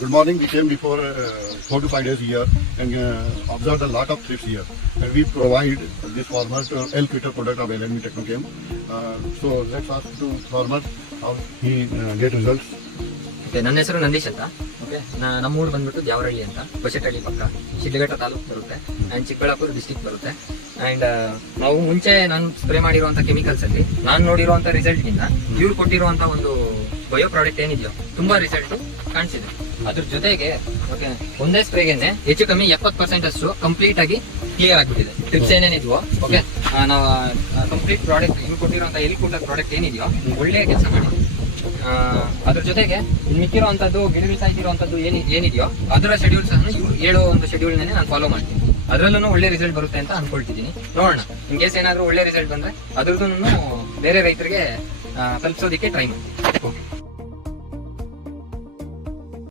Good morning. We came before 4 to 5 days here and observed a lot of thrips here. And we provide this farmer to L-Quitter product of LNB Technochem. So let's ask to farmer how he get results. Okay, ನನ್ನ ಹೆಸರು ನಂದೀಶ್ ಅಂತ. Okay, ನಮ್ಮೂರು ಬಂದ್ಬಿಟ್ಟು ದ್ಯಾವರಹಳ್ಳಿ ಅಂತ, ಬಸೆಟಹಳ್ಳಿ ಪಕ್ಕ, ಶಿಡ್ಲಘಟ್ಟ ತಾಲೂಕು ಬರುತ್ತೆ and Chikkaballapur district ಬರುತ್ತೆ. And ನಾವು ಮುಂಚೆ ನಾನು ಸ್ಪ್ರೇ ಮಾಡಿರುವಂಥ ಕೆಮಿಕಲ್ಸ್ ಅಲ್ಲಿ ನಾನು ನೋಡಿರುವಂಥ ರಿಸಲ್ಟ್ಗಿಂತ ಇವ್ರು ಕೊಟ್ಟಿರುವಂಥ ಒಂದು ಬಯೋ ಪ್ರಾಡಕ್ಟ್ ಏನಿದೆಯೋ ತುಂಬಾ ರಿಸಲ್ಟ್ ಕಾಣಿಸಿದೆ. ಅದ್ರ ಜೊತೆಗೆ ಓಕೆ, ಒಂದೇ ಸ್ಪ್ರೇಗೆನೆ ಹೆಚ್ಚು ಕಮ್ಮಿ 70% ಅಷ್ಟು ಕಂಪ್ಲೀಟ್ ಆಗಿ ಕ್ಲಿಯರ್ ಆಗಿಬಿಟ್ಟಿದೆ. ಟಿಪ್ಸ್ ಏನೇನಿದ್ವೋ ಓಕೆ, ನಾವು ಕಂಪ್ಲೀಟ್ ಪ್ರಾಡಕ್ಟ್ ಇವ್ರು ಕೊಟ್ಟಿರುವಂಥ L-Quitter ಪ್ರಾಡಕ್ಟ್ ಏನಿದೆಯೋ ಒಳ್ಳೆಯ ಕೆಲಸ ಮಾಡಿ. ಅದ್ರ ಜೊತೆಗೆ ಮಿಕ್ಕಿರುವಂತದ್ದು ಗಿಡಗಳು ಸಾಯ್ತಿರುವಂತದ್ದು ಏನಿದೆಯೋ ಅದರ ಶೆಡ್ಯೂಲ್ಸ್ ಅನ್ನು ಇವ್ರು ಹೇಳೋ ಒಂದು ಶೆಡ್ಯೂಲ್ ನಾನು ಫಾಲೋ ಮಾಡ್ತೀನಿ. ಅದರಲ್ಲೂ ಒಳ್ಳೆ ರಿಸಲ್ಟ್ ಬರುತ್ತೆ ಅಂತ ಅನ್ಕೊಳ್ತಿದ್ದೀನಿ. ನೋಡೋಣ, ಇನ್ ಕೇಸ್ ಏನಾದ್ರೂ ಒಳ್ಳೆ ರಿಸಲ್ಟ್ ಬಂದ್ರೆ ಅದ್ರದ್ದು ಬೇರೆ ರೈತರಿಗೆ ತಲುಪಿಸೋದಕ್ಕೆ ಟ್ರೈ ಮಾಡ್ತೀನಿ.